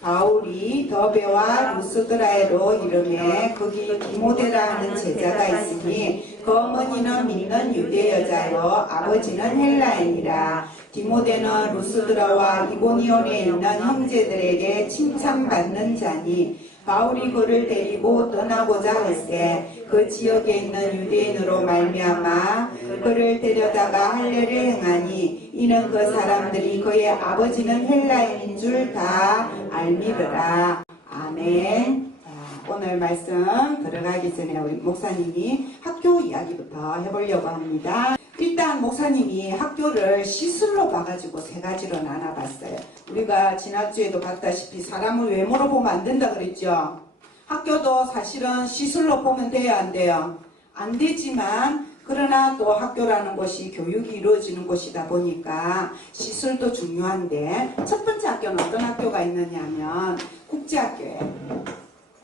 바울이 더베와 루스드라에로 이르매 거기 디모데라 하는 제자가 있으니 그 어머니는 믿는 유대 여자요 아버지는 헬라인이라. 디모데는 루스드라와 이고니온에 있는 형제들에게 칭찬받는 자니 바울이 그를 데리고 떠나고자 할세 그 지역에 있는 유대인으로 말미암아 그를 데려다가 할례를 행하니 이는 그 사람들이 그의 아버지는 헬라인인 줄 다 알미더라. 아멘. 자, 오늘 말씀 들어가기 전에 우리 목사님이 학교 이야기부터 해보려고 합니다. 일단 목사님이 학교를 시술로 봐가지고 세 가지로 나눠봤어요. 우리가 지난주에도 봤다시피 사람을 외모로 보면 안 된다 그랬죠. 학교도 사실은 시술로 보면 돼요, 안 돼요? 안 되지만 그러나 또 학교라는 곳이 교육이 이루어지는 곳이다 보니까 시술도 중요한데 첫 번째 학교는 어떤 학교가 있느냐 하면 국제학교예요.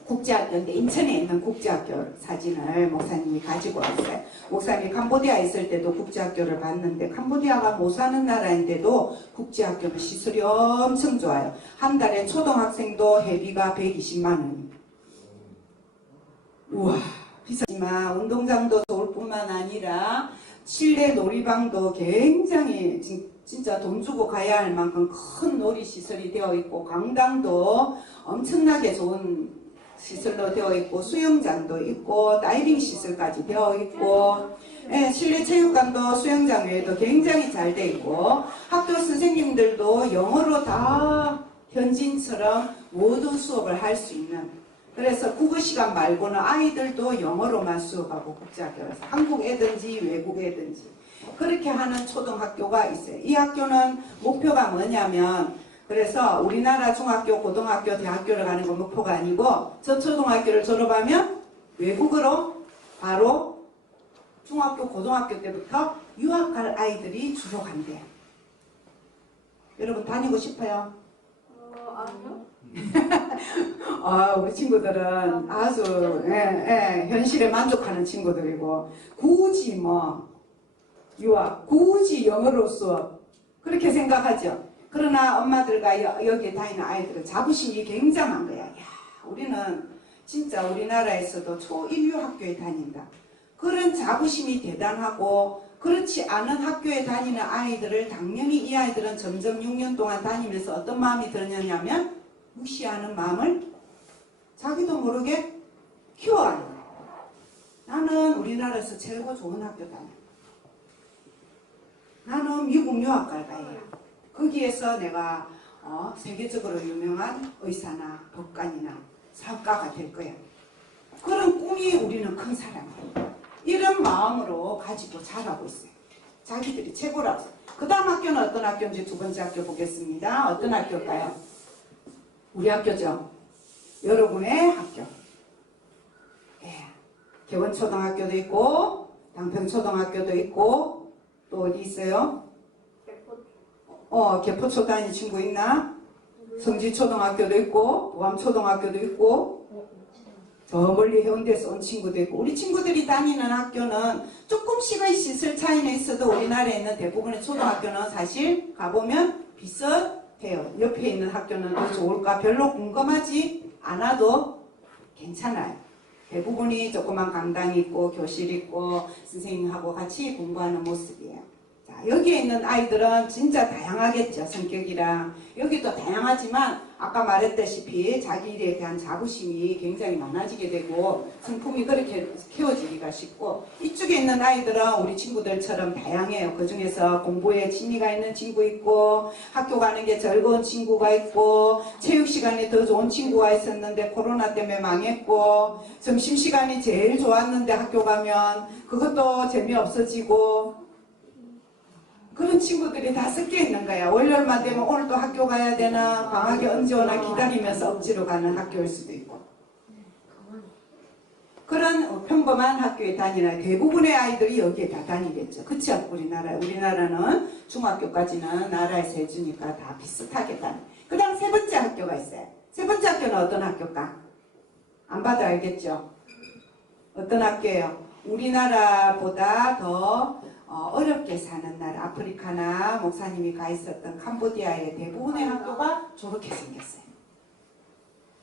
국제학교인데 인천에 있는 국제학교 사진을 목사님이 가지고 왔어요. 목사님이 캄보디아에 있을 때도 국제학교를 봤는데 캄보디아가 못 사는 나라인데도 국제학교는 시설이 엄청 좋아요. 한 달에 초등학생도 회비가 120만 원입니다. 우와, 비싸지만 운동장도 좋을 뿐만 아니라 실내 놀이방도 굉장히 진짜 돈 주고 가야 할 만큼 큰 놀이시설이 되어 있고 강당도 엄청나게 좋은 시설로 되어 있고 수영장도 있고 다이빙 시설까지 되어 있고 실내 체육관도 수영장 외에도 굉장히 잘 되어 있고 학교 선생님들도 영어로 다 현지인처럼 모든 수업을 할 수 있는 그래서 국어 시간 말고는 아이들도 영어로만 수업하고 국제학교에서 한국 애든지 외국 애든지 그렇게 하는 초등학교가 있어요. 이 학교는 목표가 뭐냐면 그래서 우리나라 중학교, 고등학교, 대학교를 가는 건 목표가 아니고 저 초등학교를 졸업하면 외국으로 바로 중학교, 고등학교 때부터 유학할 아이들이 주로 간대요. 여러분 다니고 싶어요? 아니요. 우리 친구들은 아주 현실에 만족하는 친구들이고 굳이 뭐 유학, 굳이 영어로 수업 그렇게 생각하죠. 그러나 엄마들과 여기에 다니는 아이들은 자부심이 굉장한 거야. 야, 우리는 진짜 우리나라에서도 초일류 학교에 다닌다. 그런 자부심이 대단하고 그렇지 않은 학교에 다니는 아이들을 당연히 이 아이들은 점점 6년 동안 다니면서 어떤 마음이 들었냐면 무시하는 마음을 자기도 모르게 키워가는 거야. 나는 우리나라에서 최고 좋은 학교 다녀. 나는 미국 유학 갈 거야. 거기에서 내가 세계적으로 유명한 의사나 법관이나 사업가가 될 거야. 그런 꿈이 우리는 큰 사람이에요. 이런 마음으로 가지고 자라고 있어요. 자기들이 최고라고. 그 다음 학교는 어떤 학교인지 두 번째 학교 보겠습니다. 어떤 학교일까요? 우리 학교죠. 여러분의 학교. 개원초등학교도 있고 양평초등학교도 있고 또 어디 있어요? 개포초 다니는 친구 있나? 성지초등학교도 있고 도암초등학교도 있고 저 멀리 해운대에서 온 친구도 있고 우리 친구들이 다니는 학교는 조금씩의 시설 차이는 있어도 우리나라에 있는 대부분의 초등학교는 사실 가보면 비슷해요. 옆에 있는 학교는 더 좋을까 별로 궁금하지 않아도 괜찮아요. 대부분이 조그만 강당이 있고 교실 있고 선생님하고 같이 공부하는 모습이에요. 자, 여기에 있는 아이들은 진짜 다양하겠죠. 성격이랑 여기도 다양하지만 아까 말했다시피 자기 일에 대한 자부심이 굉장히 많아지게 되고 성품이 그렇게 키워지기가 쉽고 이쪽에 있는 아이들은 우리 친구들처럼 다양해요. 그 중에서 공부에 취미가 있는 친구 있고 학교 가는 게 즐거운 친구가 있고 체육시간이 더 좋은 친구가 있었는데 코로나 때문에 망했고 점심시간이 제일 좋았는데 학교 가면 그것도 재미없어지고 그런 친구들이 다 섞여 있는 거야. 월요일만 되면 오늘 또 학교 가야 되나 방학이 언제 오나 기다리면서 억지로 가는 학교일 수도 있고 그런 평범한 학교에 다니는 대부분의 아이들이 여기에 다 다니겠죠. 그쵸? 우리나라는 중학교까지는 나라에서 해주니까 다 비슷하게 다니. 그 다음 세 번째 학교가 있어요. 세 번째 학교는 어떤 학교일까? 안 봐도 알겠죠? 어떤 학교예요? 우리나라보다 더 어렵게 사는 나라 아프리카나 목사님이 가 있었던 캄보디아의 대부분의 학교가 저렇게 생겼어요.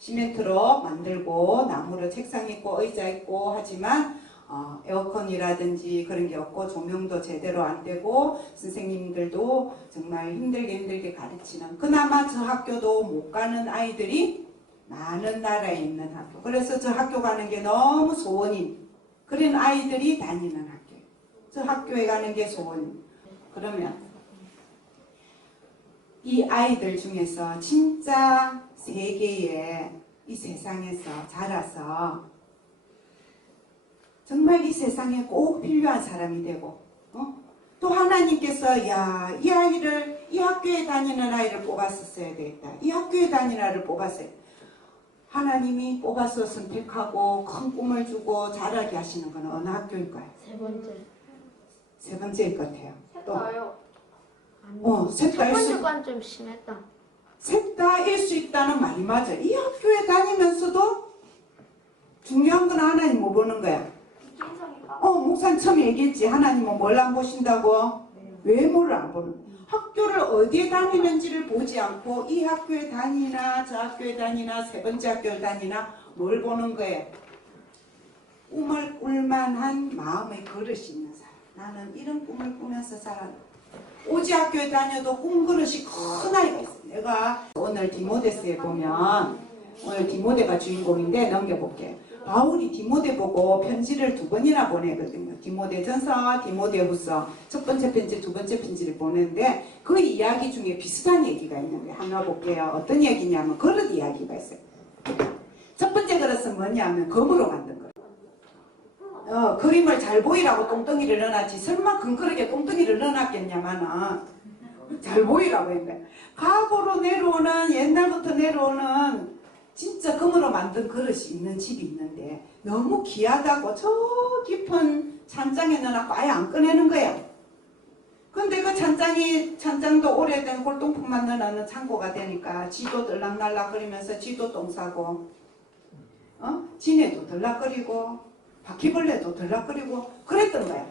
시멘트로 만들고 나무로 책상 있고 의자 있고 하지만 에어컨이라든지 그런 게 없고 조명도 제대로 안 되고 선생님들도 정말 힘들게 가르치는, 그나마 저 학교도 못 가는 아이들이 많은 나라에 있는 학교. 그래서 저 학교 가는 게 너무 소원인 그런 아이들이 다니는 학교. 저 학교에 가는 게 소원. 그러면 이 아이들 중에서 진짜 세계에 이 세상에서 자라서 정말 이 세상에 꼭 필요한 사람이 되고 또 하나님께서 이 아이를 이 학교에 다니는 아이를 뽑았었어야 되겠다. 이 학교에 다니는 아이를 뽑았어요. 하나님이 뽑아서 선택하고 큰 꿈을 주고 자라게 하시는 건 어느 학교일까요? 세 번째. 세 번째일 것 같아요. 또 나요. 셋 첫 다일 수 번째 건 좀 심했다. 셋 다일 수 있다는 말이 맞아. 이 학교에 다니면서도 중요한 건 하나님 못 보는 거야. 인성인가? 목사님 처음에 얘기했지. 하나님은 뭘 안 보신다고? 외모를 안 보는 거야. 학교를 어디에 다니는지를 보지 않고 이 학교에 다니나 저 학교에 다니나 세 번째 학교에 다니나 뭘 보는 거예요? 꿈을 꿀만한 마음의 그릇이 있는 사람. 나는 이런 꿈을 꾸면서 살았다. 오지 학교에 다녀도 꿈그릇이 큰 아이가 있어. 내가 오늘 디모데서에 보면, 오늘 디모데가 주인공인데 넘겨볼게요. 바울이 디모데 보고 편지를 2번이나 보내거든요. 디모데전서, 디모데후서, 첫 번째 편지, 두 번째 편지를 보내는데 그 이야기 중에 비슷한 얘기가 있는데 한번 볼게요. 어떤 얘기냐면 그릇 이야기가 있어요. 첫 번째 그릇은 뭐냐면 금으로 만든 거예요. 그림을 잘 보이라고 똥덩이를 넣어놨지 설마 금그릇에 똥덩이를 넣어놨겠냐마는 잘 보이라고 했는데, 과거로 내려오는, 옛날부터 내려오는 진짜 금으로 만든 그릇이 있는 집이 있는데 너무 귀하다고 저 깊은 찬장에 넣어놨고 아예 안 꺼내는 거야. 근데 그 찬장도 오래된 골동품만 넣어놓는 창고가 되니까 지도 들락날락거리면서 지도 똥 싸고 지네도 들락거리고 바퀴벌레도 들락거리고 그랬던 거야.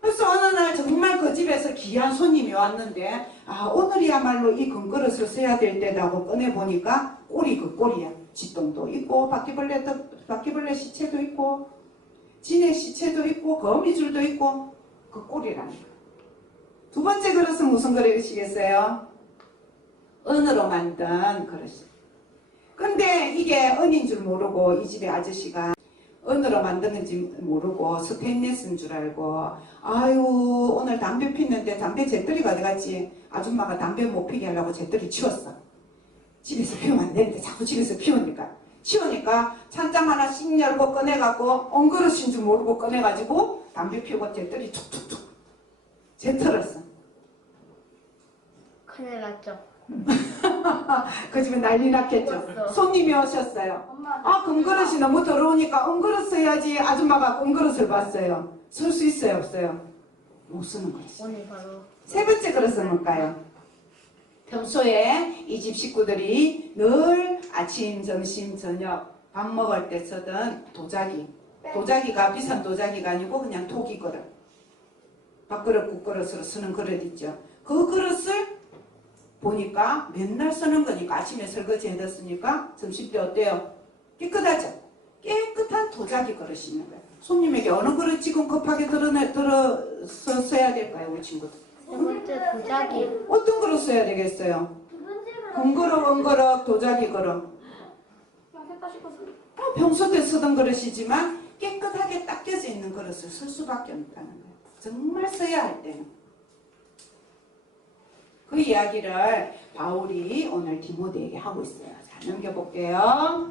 그래서 어느 날 정말 그 집에서 귀한 손님이 왔는데 오늘이야말로 이 금그릇을 써야 될 때라고 꺼내보니까 꼴이 그 꼴이야. 지똥도 있고 바퀴벌레 시체도 있고 지네 시체도 있고 거미줄도 있고 그 꼴이라는 거야. 두 번째 그릇은 무슨 그릇이겠어요? 은으로 만든 그릇이. 근데 이게 은인 줄 모르고 이 집의 아저씨가 은으로 만든 건지 모르고 스테인레스인 줄 알고 오늘 담배 피는데 담배 재떨이가 어디갔지? 아줌마가 담배 못 피게 하려고 재떨이 치웠어. 집에서 피우면 안 되는데 자꾸 집에서 치우니까 찬장 하나씩 열고 꺼내갖고 언그릇인 줄 모르고 꺼내가지고 담배 피우고 재떨이 툭툭툭 재떨었어. 큰일 났죠. 그 집에 난리 났겠죠. 손님이 오셨어요. 금그릇이 너무 더러우니까 은그릇 써야지. 아줌마가 은그릇을 봤어요. 쓸 수 있어요, 없어요? 못 쓰는 거지. 오늘 바로 세 번째 그릇은 뭘까요? 평소에 이 집 식구들이 늘 아침, 점심, 저녁 밥 먹을 때 쓰던 도자기. 도자기가 비싼 도자기가 아니고 그냥 토기 그릇. 밥그릇, 국그릇으로 쓰는 그릇 있죠. 그 그릇을 보니까 맨날 쓰는 거니까 아침에 설거지 해뒀으니까 점심때 어때요? 깨끗하죠? 깨끗한 도자기 그릇이 있는 거예요. 손님에게 어느 그릇 지금 급하게 들어서 써야 될까요, 우리 친구들? 세 번째 도자기. 어떤 그릇 써야 되겠어요? 금그릇, 은그릇, 도자기 그릇. 평소 때 쓰던 그릇이지만 깨끗하게 닦여져 있는 그릇을 쓸 수밖에 없다는 거예요. 정말 써야 할 때는. 그 이야기를 바울이 오늘 디모데에게 하고 있어요. 자, 넘겨볼게요.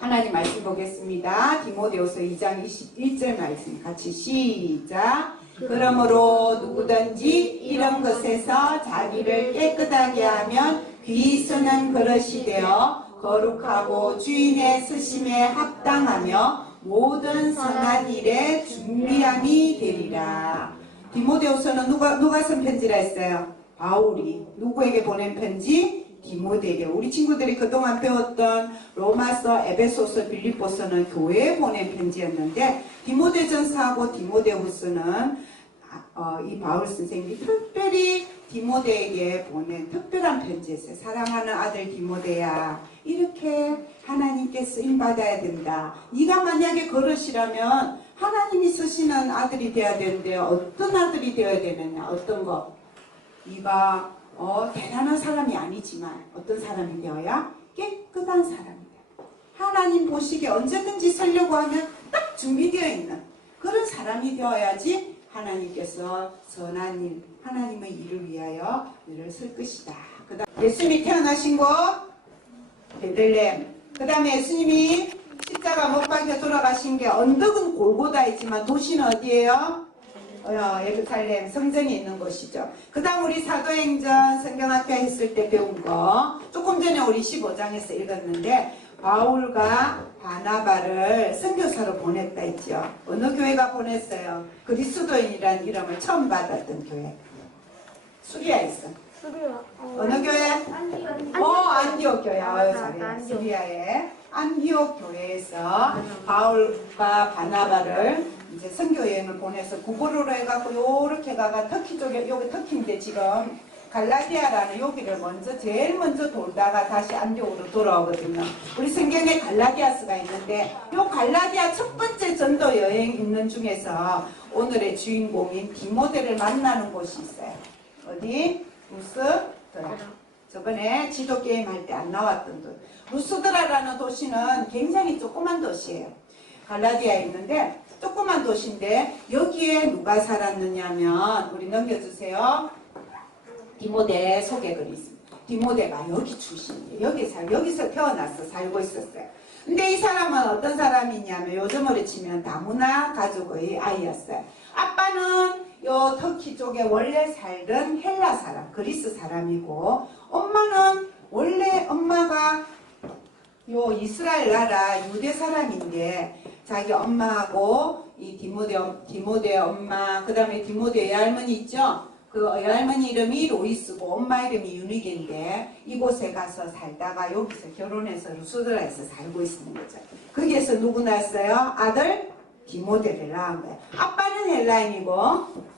하나님 말씀 보겠습니다. 디모데후서 2장 21절 말씀 같이 시작. 그러므로 누구든지 이런 것에서 자기를 깨끗하게 하면 귀 쓰는 그릇이 되어 거룩하고 주인의 쓰심에 합당하며 모든 선한 일에 준비함이 되리라. 디모데후서는 누가 쓴 편지라 했어요? 바울이. 누구에게 보낸 편지? 디모데에게. 우리 친구들이 그동안 배웠던 로마서, 에베소서, 빌립보서는 교회에 보낸 편지였는데 디모데전서하고 디모데후서는 이 바울 선생님이 특별히 디모데에게 보낸 특별한 편지였어요. 사랑하는 아들 디모데야, 이렇게 하나님께 쓰임받아야 된다. 네가 만약에 그러시라면 하나님이 쓰시는 아들이 되어야 되는데 어떤 아들이 되어야 되느냐. 어떤 거? 네가 대단한 사람이 아니지만 어떤 사람이 되어야? 깨끗한 사람이 돼. 하나님 보시기에 언제든지 쓰려고 하면 딱 준비되어 있는 그런 사람이 되어야지 하나님께서 선한 일, 하나님의 일을 위하여 너를 쓸 것이다. 그 다음 예수님이 태어나신 곳 베들레헴. 그 다음에 예수님이 십자가 못 박혀 돌아가신 게 언덕은 골고다이지만 도시는 어디예요? 예루살렘 성전이 있는 곳이죠. 그 다음 우리 사도행전 성경학교 했을 때 배운 거 조금 전에 우리 15장에서 읽었는데 바울과 바나바를 선교사로 보냈다 했죠. 어느 교회가 보냈어요? 그리스도인이라는 이름을 처음 받았던 교회. 수리아에서. 수리아. 어느 교회? 안디옥 교회. 잘해요. 안디옥. 수리아의 안디옥 교회에서 바울과 바나바를 이제 선교 여행을 보내서 구보로로 해갖고 요렇게 가가 터키 쪽에, 여기 터키인데 지금 갈라디아라는 여기를 제일 먼저 돌다가 다시 안디옥으로 돌아오거든요. 우리 성경에 갈라디아스가 있는데 요 갈라디아 첫 번째 전도 여행 있는 중에서 오늘의 주인공인 디모데를 만나는 곳이 있어요. 어디? 루스드라. 저번에 지도 게임 할 때 안 나왔던 곳. 루스드라라는 도시는 굉장히 조그만 도시예요. 갈라디아에 있는데 조그만 도시인데 여기에 누가 살았느냐면 우리 넘겨주세요. 디모데 소개글이 있습니다. 디모데가 여기 출신이에요. 여기서 태어나서 살고 있었어요. 근데 이 사람은 어떤 사람이냐면 요즘으로 치면 다문화 가족의 아이였어요. 아빠는 요 터키 쪽에 원래 살던 헬라 사람, 그리스 사람이고 엄마는 원래 엄마가 요 이스라엘 나라 유대 사람인데 자기 엄마하고 이 디모데 엄마, 그 다음에 디모데 외할머니 있죠? 그 외할머니 이름이 로이스고 엄마 이름이 유니게인데 이곳에 가서 살다가 여기서 결혼해서 루스드라에서 살고 있는 거죠. 거기에서 누구 낳았어요? 아들 디모데를 낳은 거예요. 아빠는 헬라인이고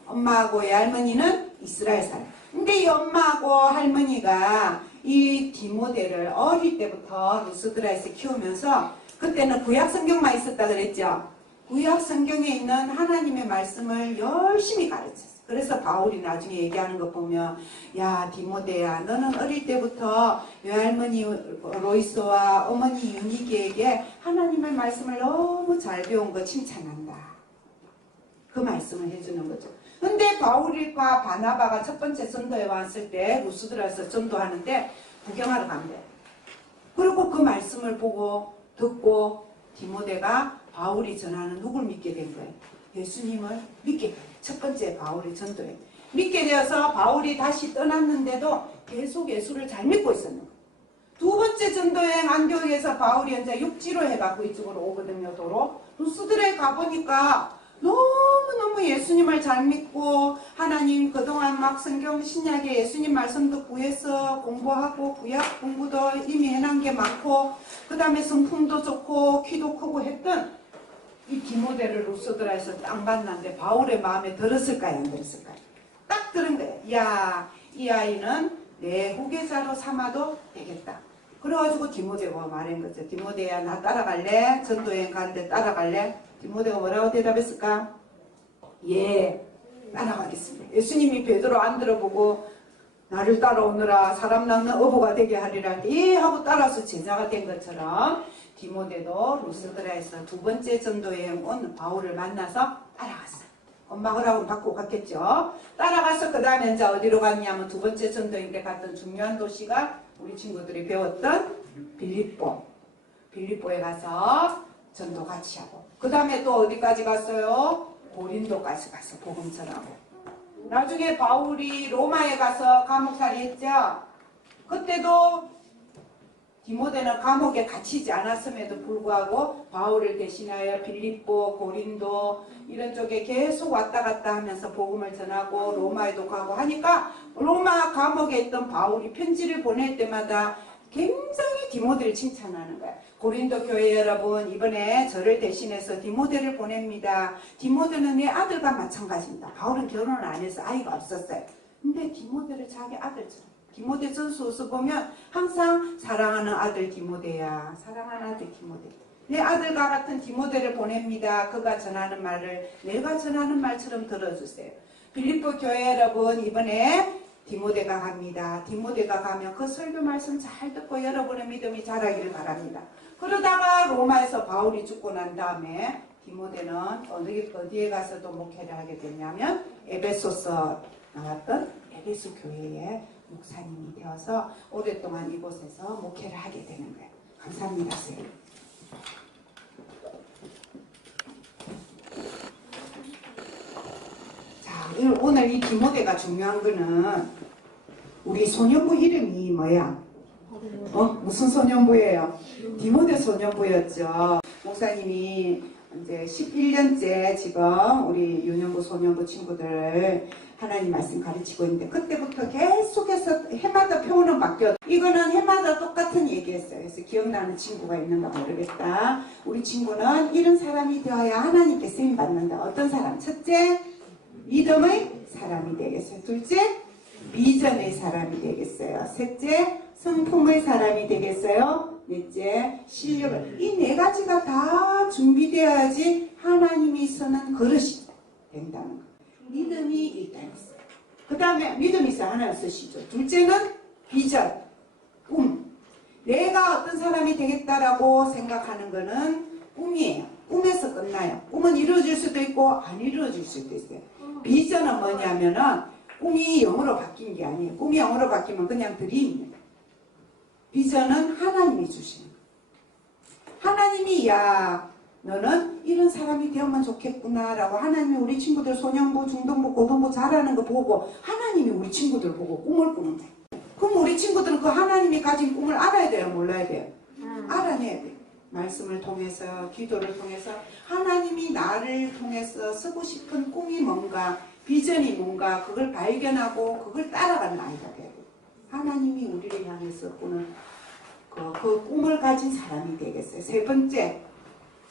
엄마하고 외할머니는 이스라엘 사람. 근데 이 엄마하고 할머니가 이 디모데를 어릴 때부터 루스드라에서 키우면서 그때는 구약 성경만 있었다 그랬죠. 구약 성경에 있는 하나님의 말씀을 열심히 가르쳤어요. 그래서 바울이 나중에 얘기하는 거 보면 야 디모데야 너는 어릴 때부터 외할머니 로이스와 어머니 유니기에게 하나님의 말씀을 너무 잘 배운 거 칭찬한다. 그 말씀을 해주는 거죠. 근데 바울과 바나바가 첫 번째 전도에 왔을 때 루스드라에서 전도하는데 구경하러 간대. 그리고 그 말씀을 보고 듣고 디모데가 바울이 전하는 누굴 믿게 된 거예요? 예수님을 믿게 된 거예요. 첫 번째 바울이 전도에 믿게 되어서 바울이 다시 떠났는데도 계속 예수를 잘 믿고 있었는 거예요. 두 번째 전도여행 안디옥에서 바울이 이제 육지로 해갖고 이쪽으로 오거든요. 도로 루스드라에 가보니까 너무너무 예수님을 잘 믿고 하나님 그동안 막 성경 신약에 예수님 말씀도 구해서 공부하고 구약 공부도 이미 해놓은 게 많고 그 다음에 성품도 좋고 키도 크고 했던 이 디모데를 루스드라에서 딱 만났는데 바울의 마음에 들었을까요? 안 들었을까요? 딱 들은 거예요. 이야, 이 아이는 내 후계자로 삼아도 되겠다. 그래가지고 디모데가 말한 거죠. 디모데야 나 따라갈래? 전도여행 가는데 따라갈래? 디모데가 뭐라고 대답했을까? 예, 따라가겠습니다. 예수님이 베드로 안 들어보고 나를 따라오느라 사람 낳는 어부가 되게 하리라. 예 하고 따라서 제자가 된 것처럼 디모데도 루스드라에서 두 번째 전도여행 온 바울을 만나서 따라갔어요. 엄마 허락은 받고 갔겠죠. 따라가서 그 다음에 이제 어디로 갔냐면 두 번째 전도여행 때 갔던 중요한 도시가 우리 친구들이 배웠던 빌립보에 가서 전도 같이 하고 그 다음에 또 어디까지 갔어요? 고린도까지 가서 복음 전하고 나중에 바울이 로마에 가서 감옥살이 했죠. 그때도 디모데는 감옥에 갇히지 않았음에도 불구하고 바울을 대신하여 빌립보, 고린도 이런 쪽에 계속 왔다 갔다 하면서 복음을 전하고 로마에도 가고 하니까 로마 감옥에 있던 바울이 편지를 보낼 때마다 굉장히 디모데를 칭찬하는 거야. 고린도 교회 여러분, 이번에 저를 대신해서 디모데를 보냅니다. 디모데는 내 아들과 마찬가지입니다. 바울은 결혼을 안 해서 아이가 없었어요. 근데 디모데를 자기 아들처럼, 디모데 전서에서 보면 항상 사랑하는 아들 디모데야, 사랑하는 아들 디모데, 내 아들과 같은 디모데를 보냅니다. 그가 전하는 말을 내가 전하는 말처럼 들어주세요. 빌립보 교회 여러분, 이번에 디모데가 갑니다. 디모데가 가면 그 설교 말씀 잘 듣고 여러분의 믿음이 자라기를 바랍니다. 그러다가 로마에서 바울이 죽고 난 다음에 디모데는 어디에 가서도 목회를 하게 됐냐면 에베소서 나왔던 에베소 교회의 목사님이 되어서 오랫동안 이곳에서 목회를 하게 되는 거예요. 감사합니다, 선생님. 자, 오늘 이 디모데가 중요한 거는 우리 소년부 이름이 뭐야? 무슨 소년부예요? 디모데 소년부였죠. 목사님이 이제 11년째 지금 우리 유년부 소년부 친구들 하나님 말씀 가르치고 있는데 그때부터 계속해서 해마다 표현은 바뀌었. 이거는 해마다 똑같은 얘기했어요. 그래서 기억나는 친구가 있는가 모르겠다. 우리 친구는 이런 사람이 되어야 하나님께 쓰임 받는다. 어떤 사람? 첫째, 믿음의 사람이 되겠어요. 둘째, 비전의 사람이 되겠어요. 셋째, 성품의 사람이 되겠어요. 넷째, 실력을. 이 네 가지가 다 준비되어야지 하나님이 쓰는 그릇이 된다는 거. 믿음이 일단 있어요. 그 다음에 믿음이 있어야 하나님 쓰시죠. 둘째는 비전, 꿈. 내가 어떤 사람이 되겠다라고 생각하는 거는 꿈이에요. 꿈에서 끝나요. 꿈은 이루어질 수도 있고 안 이루어질 수도 있어요. 비전은 뭐냐면은 꿈이 영어로 바뀐 게 아니에요. 꿈이 영어로 바뀌면 그냥 드림이에요. 비전은 하나님이 주시는 거예요. 하나님이 야 너는 이런 사람이 되면 좋겠구나 라고 하나님이 우리 친구들 소년부, 중등부, 고등부 잘하는 거 보고 하나님이 우리 친구들 보고 꿈을 꾸는 거예요. 그럼 우리 친구들은 그 하나님이 가진 꿈을 알아야 돼요? 몰라야 돼요? 알아내야 돼요. 말씀을 통해서, 기도를 통해서 하나님이 나를 통해서 쓰고 싶은 꿈이 뭔가, 비전이 뭔가 그걸 발견하고 그걸 따라가는 아이가 돼요. 하나님이 우리를 향해서 꾸는 그 꿈을 가진 사람이 되겠어요. 세 번째,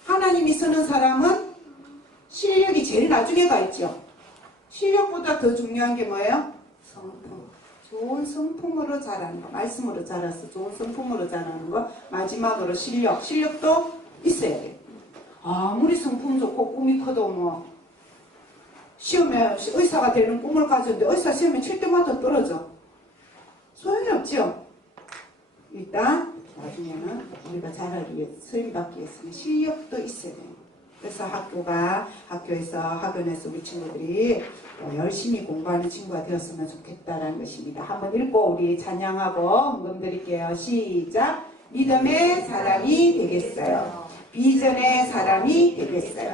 하나님이 쓰는 사람은 실력이 제일 나중에 가 있죠. 실력보다 더 중요한 게 뭐예요? 성품. 좋은 성품으로 자라는 거. 말씀으로 자라서 좋은 성품으로 자라는 거. 마지막으로 실력. 실력도 있어야 돼요. 아무리 성품 좋고 꿈이 커도 뭐 시험에 의사가 되는 꿈을 가졌는데 의사 시험에 칠 때마다 떨어져. 소용이 없죠. 일단 나중에는 우리가 잘하기 위해서 수임받기 위해서는 실력도 있어야 돼요. 그래서 학교에서 학원에서 우리 친구들이 열심히 공부하는 친구가 되었으면 좋겠다라는 것입니다. 한번 읽고 우리 찬양하고 헌금 드릴게요. 시작. 믿음의 사람이 되겠어요. 비전의 사람이 되겠어요.